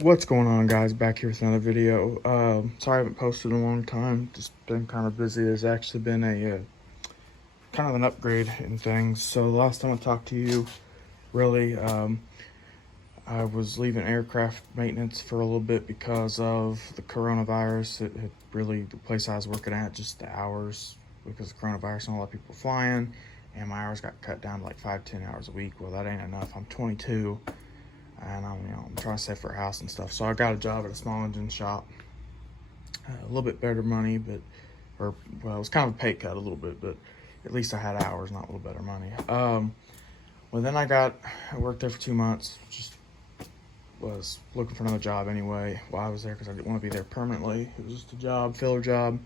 What's going on, guys? Back here with another video. Sorry I haven't posted in a long time. Just been kind of busy. There's actually been a kind of an upgrade in things. So the last time I talked to you, really, I was leaving aircraft maintenance for a little bit because of the coronavirus. It had really, the place I was working at, just the hours, because of coronavirus and a lot of people were flying, and my hours got cut down to like 5-10 hours a week. Well, that ain't enough. I'm 22. And I'm trying to save for a house and stuff. So I got a job at a small engine shop. A little bit better money, well, it was kind of a pay cut a little bit, but at least I had hours, not a little better money. Well, then I worked there for 2 months. Just was looking for another job anyway while I was there because I didn't want to be there permanently. It was just a job, filler job.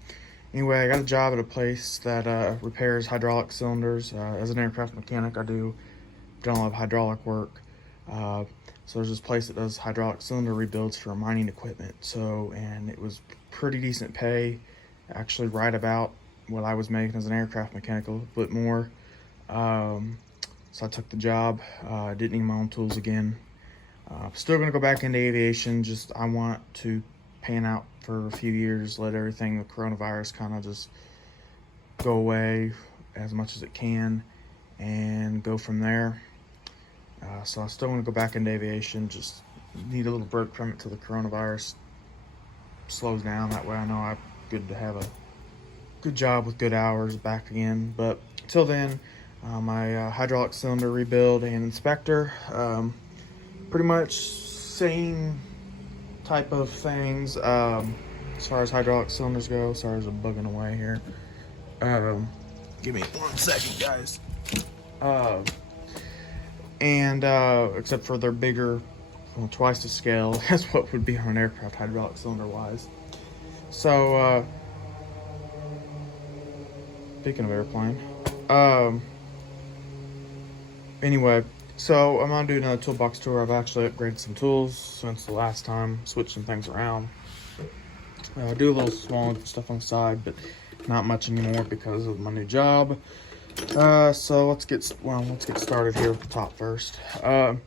Anyway, I got a job at a place that repairs hydraulic cylinders. As an aircraft mechanic, I've done a lot of hydraulic work. So there's this place that does hydraulic cylinder rebuilds for mining equipment. And it was pretty decent pay, actually right about what I was making as an aircraft mechanic, a little bit more. So I took the job. I didn't need my own tools again. Still gonna go back into aviation. Just I want to pan out for a few years, let everything, the coronavirus, kind of just go away as much as it can, and go from there. So I still want to go back into aviation, just need a little break from it till the coronavirus slows down. That way I know I'm good to have a good job with good hours back again. But till then, my hydraulic cylinder rebuild and inspector, pretty much same type of things as far as hydraulic cylinders go. Sorry, there's a bugging away here. Give me 1 second, guys. And except for they're bigger, twice the scale as what would be on an aircraft hydraulic cylinder wise. So speaking of airplane, anyway, so I'm gonna do another toolbox tour. I've actually upgraded some tools since the last time, switched some things around. I do a little small stuff on the side, but not much anymore because of my new job. So let's get started here with the top first. Kind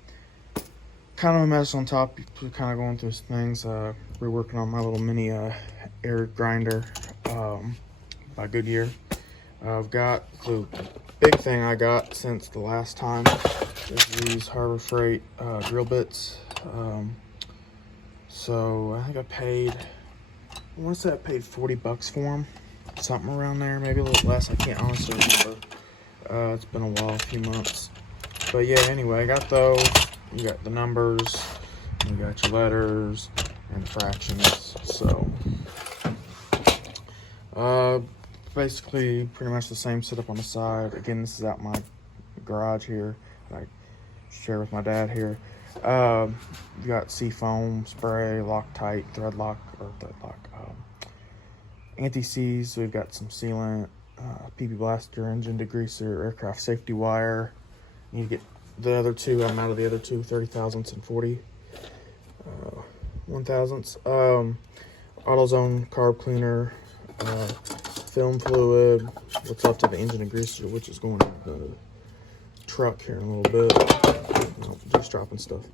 of a mess on top, kind of going through some things. Reworking on my little mini air grinder by Goodyear. I've got the big thing I got since the last time is these Harbor Freight drill bits. So I think I want to say I paid 40 bucks for them, something around there, maybe a little less. I can't honestly remember. It's been a while, a few months. But yeah, anyway, I got those. You got the numbers, you got your letters, and fractions. So, basically, pretty much the same setup on the side. Again, this is out my garage here. I share with my dad here. You got seafoam, spray, Loctite, anti-seize. We've got some sealant, PP blaster, engine degreaser, aircraft safety wire. Need to get the other two. I'm out of the other two, 30 thousandths and 40 1 thousandths. AutoZone carb cleaner, film fluid, what's left of the engine degreaser, which is going in the truck here in a little bit. Just dropping stuff.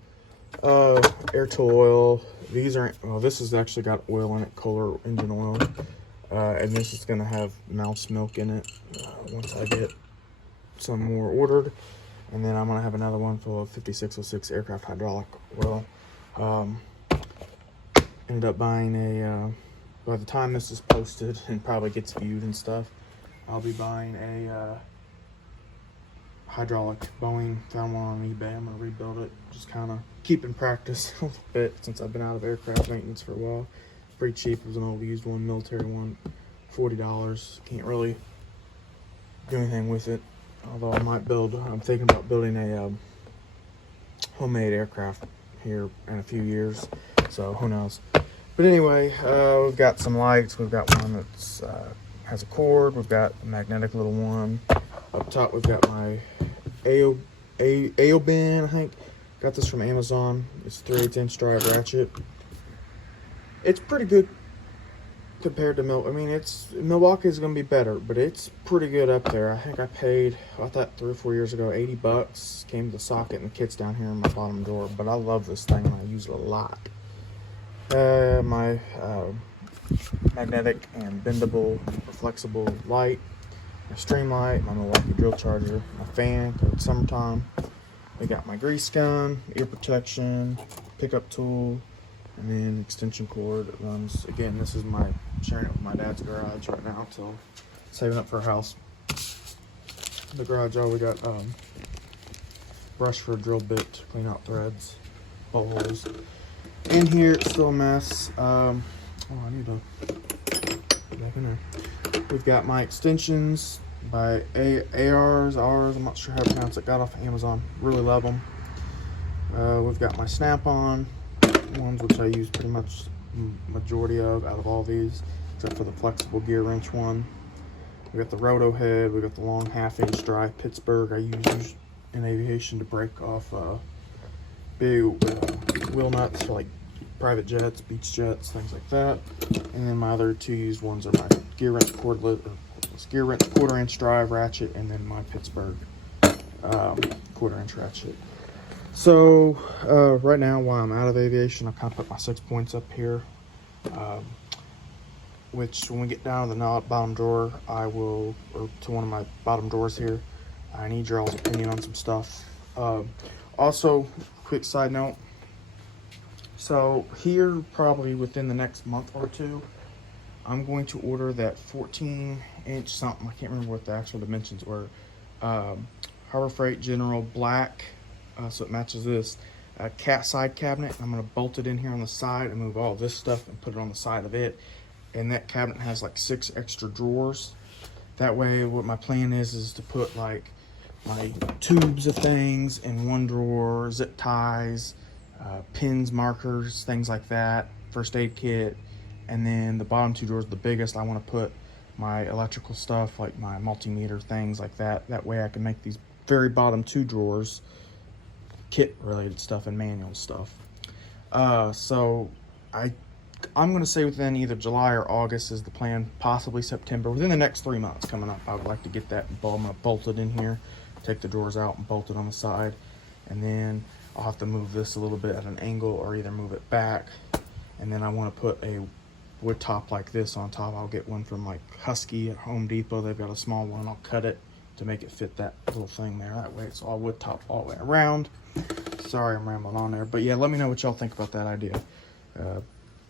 Air tool oil. These aren't, well, this has actually got oil in it, Kohler engine oil. And this is going to have mouse milk in it once I get some more ordered. And then I'm going to have another one full of 5606 aircraft hydraulic oil. Ended up buying by the time this is posted and probably gets viewed and stuff, I'll be buying a hydraulic Boeing. Found one on eBay. I'm going to rebuild it. Just kind of keep in practice a little bit since I've been out of aircraft maintenance for a while. Pretty cheap. It was an old used one, military one, $40. Can't really do anything with it. Although I'm thinking about building a homemade aircraft here in a few years. So who knows. But anyway, we've got some lights. We've got one that's has a cord. We've got a magnetic little one. Up top we've got my AO bin, I think. Got this from Amazon. It's 3/8" drive ratchet. It's pretty good compared to Milwaukee's gonna be better, but it's pretty good up there. I think I thought 3 or 4 years ago, 80 bucks. Came to the socket and the kit's down here in my bottom drawer. But I love this thing and I use it a lot. My magnetic and bendable or flexible light, my stream light, my Milwaukee drill charger, my fan because it's summertime. We got my grease gun, ear protection, pickup tool, and then extension cord that runs. Again, this is my sharing it with my dad's garage right now till saving up for a house. The garage, we got brush for a drill bit to clean out threads, bolt holes. In here, it's still a mess. I need to get back in there. We've got my extensions by ARs, I'm not sure how to pronounce it. Got off of Amazon. Really love them. We've got my snap-on ones, which I use pretty much majority of out of all these, except for the flexible Gearwrench one. We got the roto head. We got the long 1/2-inch dry Pittsburgh I use in aviation to break off big wheel nuts for like private jets, beach jets, things like that. And then my other two used ones are my Gearwrench cordless, Gearwrench 1/4-inch drive ratchet, and then my Pittsburgh 1/4-inch ratchet. So right now, while I'm out of aviation, I've kind of put my 6 points up here. Which when we get down to the bottom drawer, I will, or to one of my bottom drawers here, I need your all's opinion on some stuff. Also, quick side note. So here, probably within the next month or two, I'm going to order that 14-inch something. I can't remember what the actual dimensions were. Harbor Freight General black, so it matches this. Side cabinet. I'm going to bolt it in here on the side and move all this stuff and put it on the side of it. And that cabinet has like 6 extra drawers. That way, what my plan is to put like my tubes of things in one drawer, zip ties, pins, markers, things like that, first aid kit. And then the bottom 2 drawers, the biggest, I want to put my electrical stuff, like my multimeter, things like that. That way I can make these very bottom 2 drawers kit related stuff and manual stuff. So I'm going to say within either July or August is the plan, possibly September. Within the next 3 months coming up, I would like to get that bolted in here, take the drawers out and bolt it on the side. And then I'll have to move this a little bit at an angle or either move it back. And then I want to put a wood top like this on top. I'll get one from like Husky at Home Depot. They've got a small one. I'll cut it to make it fit that little thing there. That way it's all wood top all the way around. Sorry I'm rambling on there. But yeah, let me know what y'all think about that idea.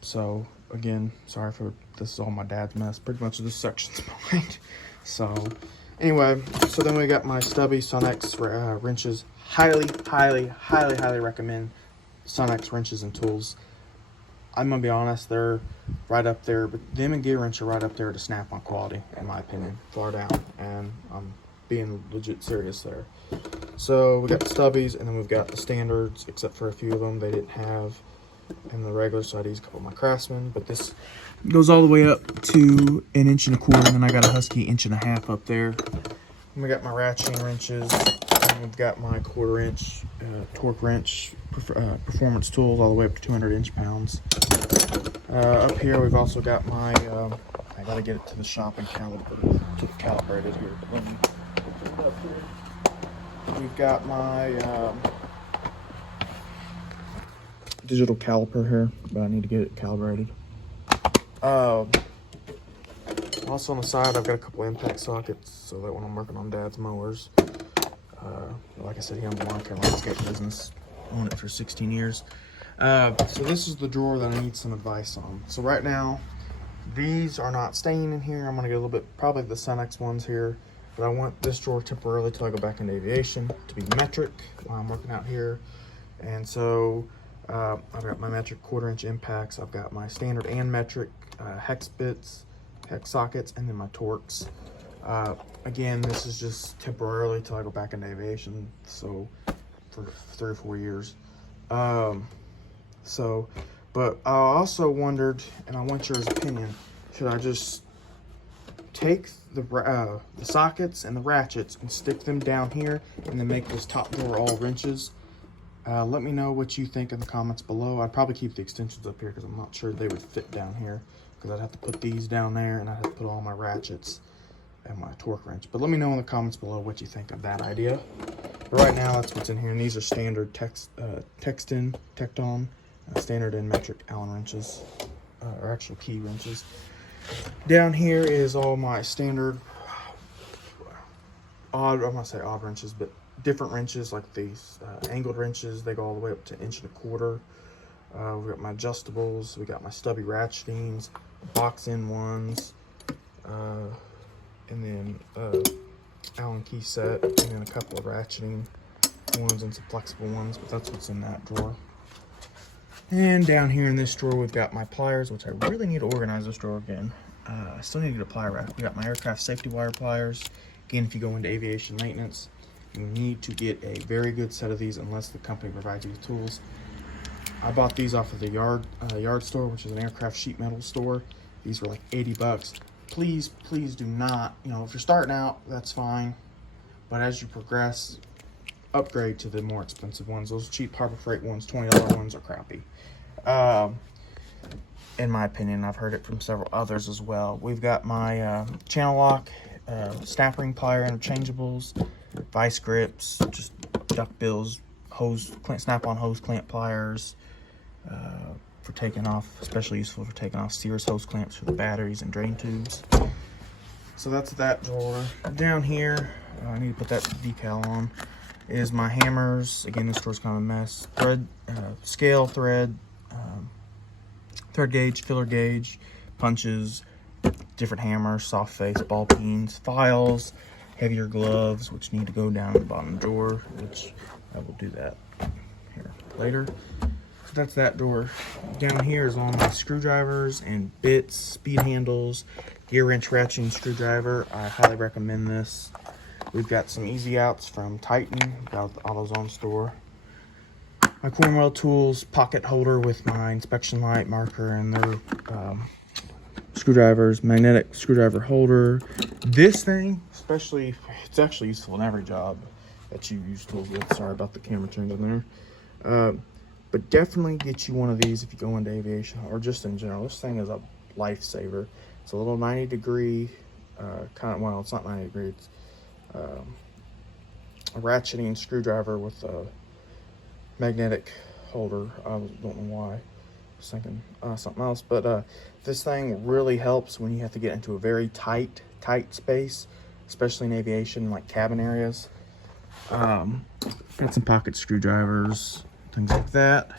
So again, sorry for this is all my dad's mess. Pretty much this section's mine. So anyway, so then we got my stubby Sonex wrenches. Highly recommend Sonex wrenches and tools. I'm gonna be honest, they're right up there, but them and Gearwrench are right up there to snap-on quality, in my opinion, far down. And I'm being legit serious there. So we got the stubbies, and then we've got the standards, except for a few of them they didn't have in the regular, so I use a couple of my Craftsman. But this goes all the way up to 1 1/4 inch, and then I got a Husky 1.5 inch up there. And we got my ratcheting wrenches, and we've got my 1/4 inch torque wrench performance tools all the way up to 200 inch-pounds. Up here we've also got my I gotta get it to the shop and calibrated here. But let me put it up here. We've got my digital caliper here, but I need to get it calibrated. Also on the side, I've got a couple impact sockets so that when I'm working on Dad's mowers, like I said, he owns a lawn care landscape business. Owned it for 16 years. So this is the drawer that I need some advice on. So right now, these are not staying in here. I'm gonna get a little bit, probably the Sonex ones here, but I want this drawer temporarily till I go back into aviation to be metric while I'm working out here. And so I've got my metric 1/4 inch impacts. I've got my standard and metric hex bits, hex sockets, and then my Torx. Again, this is just temporarily till I go back into aviation, so for 3 or 4 years. But I also wondered, and I want your opinion, should I just take the sockets and the ratchets and stick them down here and then make this top drawer all wrenches? Let me know what you think in the comments below. I'd probably keep the extensions up here because I'm not sure they would fit down here, because I'd have to put these down there and I'd have to put all my ratchets and my torque wrench. But let me know in the comments below what you think of that idea. But right now, that's what's in here, and these are standard Tecton standard and metric Allen wrenches, or actual key wrenches. Down here is all my standard I'm gonna say odd wrenches, but different wrenches like these angled wrenches. They go all the way up to 1.25 inches. We got my adjustables, we got my stubby ratchetings, box-in ones, and then Allen key set, and then a couple of ratcheting ones and some flexible ones, but that's what's in that drawer. And down here in this drawer, we've got my pliers, which I really need to organize this drawer again. I still need to get a plier rack. We got my aircraft safety wire pliers. Again, if you go into aviation maintenance, you need to get a very good set of these unless the company provides you with tools. I bought these off of the yard store, which is an aircraft sheet metal store. These were like 80 bucks. Please do not, if you're starting out, that's fine. But as you progress, upgrade to the more expensive ones. Those cheap Harbor Freight ones, $20 ones are crappy. In my opinion, I've heard it from several others as well. We've got my channel lock, snap ring plier interchangeables, vice grips, just duck bills, snap-on hose clamp pliers for taking off, especially useful for taking off Sears hose clamps for the batteries and drain tubes. So that's that drawer. Down here, I need to put that decal on, is my hammers. Again, this drawer's kind of a mess. Thread, scale, thread gauge, filler gauge, punches, different hammers, soft face, ball peens, files, heavier gloves, which need to go down in the bottom drawer, which I will do that here later. So that's that drawer. Down here is all my screwdrivers and bits, speed handles, Gearwrench ratcheting screwdriver. I highly recommend this. We've got some easy outs from Titan, got the AutoZone store. My Cornwell Tools pocket holder with my inspection light, marker, and their screwdrivers, magnetic screwdriver holder. This thing, especially, it's actually useful in every job that you use tools with. Sorry about the camera turned in there. But definitely get you one of these if you go into aviation or just in general. This thing is a lifesaver. It's a little 90-degree, well, it's not 90 degrees. It's a ratcheting screwdriver with a magnetic holder. I don't know why. I was thinking something else, but this thing really helps when you have to get into a very tight space, especially in aviation, like cabin areas. Got some pocket screwdrivers, things like that.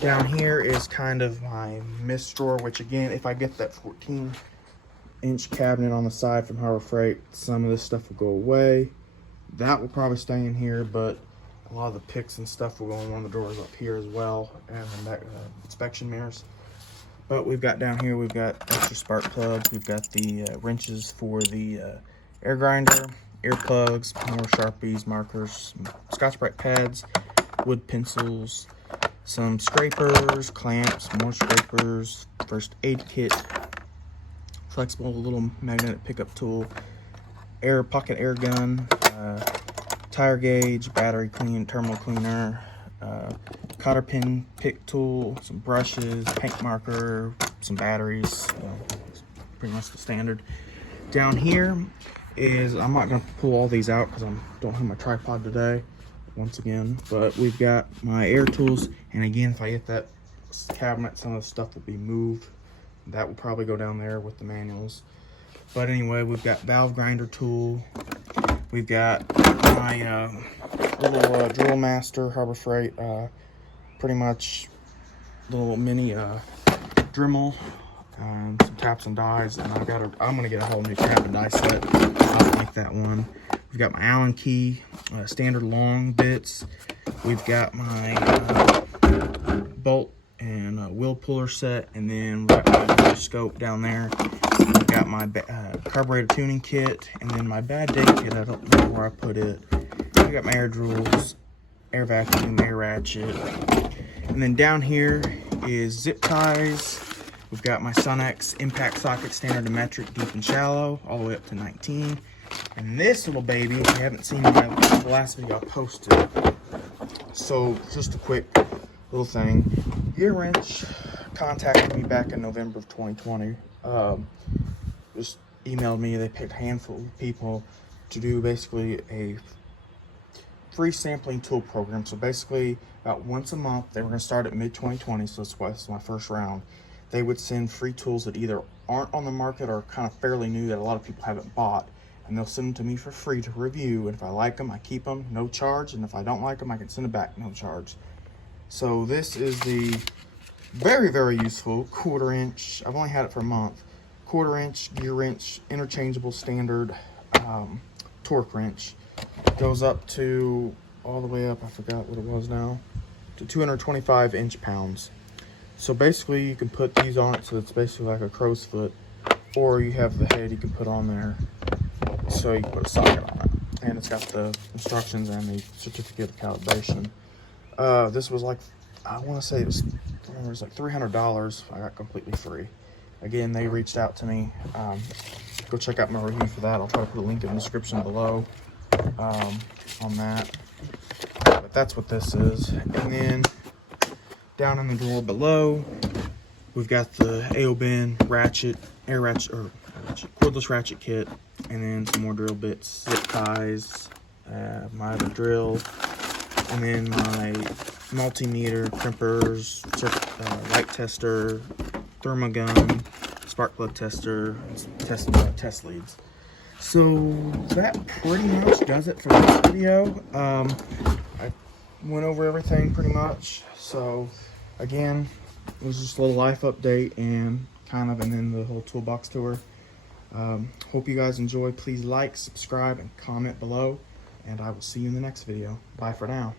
Down here is kind of my mist drawer, which again, if I get that 14-inch cabinet on the side from Harbor Freight, some of this stuff will go away. That will probably stay in here, but a lot of the picks and stuff will go in one of the drawers up here as well, and the inspection mirrors. But we've got down here, we've got extra spark plugs, we've got the wrenches for the air grinder, earplugs, more Sharpies, markers, Scotch-Brite pads, wood pencils, some scrapers, clamps, more scrapers, first aid kit, flexible little magnetic pickup tool, pocket air gun, tire gauge, battery terminal cleaner, cotter pin pick tool, some brushes, paint marker, some batteries, pretty much the standard. Down here is, I'm not going to pull all these out because I don't have my tripod today, once again, but we've got my air tools, and again, if I get that cabinet, some of the stuff will be moved. That will probably go down there with the manuals. But anyway, we've got valve grinder tool. We've got my little Drill Master Harbor Freight, pretty much little mini Dremel, some taps and dies, and I'm gonna get a whole new tap and die set. I like that one. We've got my Allen key, standard long bits. We've got my bolt and wheel puller set, and then we've got my scope down there. I've got my carburetor tuning kit, and then my bad day kit. I don't know where I put it. I got my air drills, air vacuum, air ratchet, and then down here is zip ties. We've got my Sunex impact socket, standard and metric, deep and shallow, all the way up to 19. And this little baby, if you haven't seen my last video I posted. So just a quick little thing. Gearwrench contacted me back in November of 2020. Just emailed me. They picked a handful of people to do basically a free sampling tool program. So basically, about once a month, they were going to start at mid-2020, so that's my first round. They would send free tools that either aren't on the market or kind of fairly new that a lot of people haven't bought, and they'll send them to me for free to review. And if I like them, I keep them, no charge, and if I don't like them, I can send them back, no charge. So this is the very, very useful 1/4 inch. I've only had it for a month. 1/4 inch Gearwrench, interchangeable standard torque wrench. Goes up to all the way up, I forgot what it was now, to 225 inch-pounds. So basically you can put these on it, so it's basically like a crow's foot, or you have the head you can put on there so you can put a socket on it. And it's got the instructions and the certificate of calibration. This was like, I want to say it was like $300. I got completely free. Again, they reached out to me. Go check out my review for that. I'll try to put a link in the description below on that. But that's what this is. And then down in the drawer below, we've got the AO-bin ratchet, cordless ratchet kit, and then some more drill bits, zip ties, my other drill, and then my multimeter, crimpers, light tester, thermogun, spark plug tester, test leads. So that pretty much does it for this video. I went over everything pretty much. So again, it was just a little life update and then the whole toolbox tour. Hope you guys enjoy. Please like, subscribe, and comment below, and I will see you in the next video. Bye for now.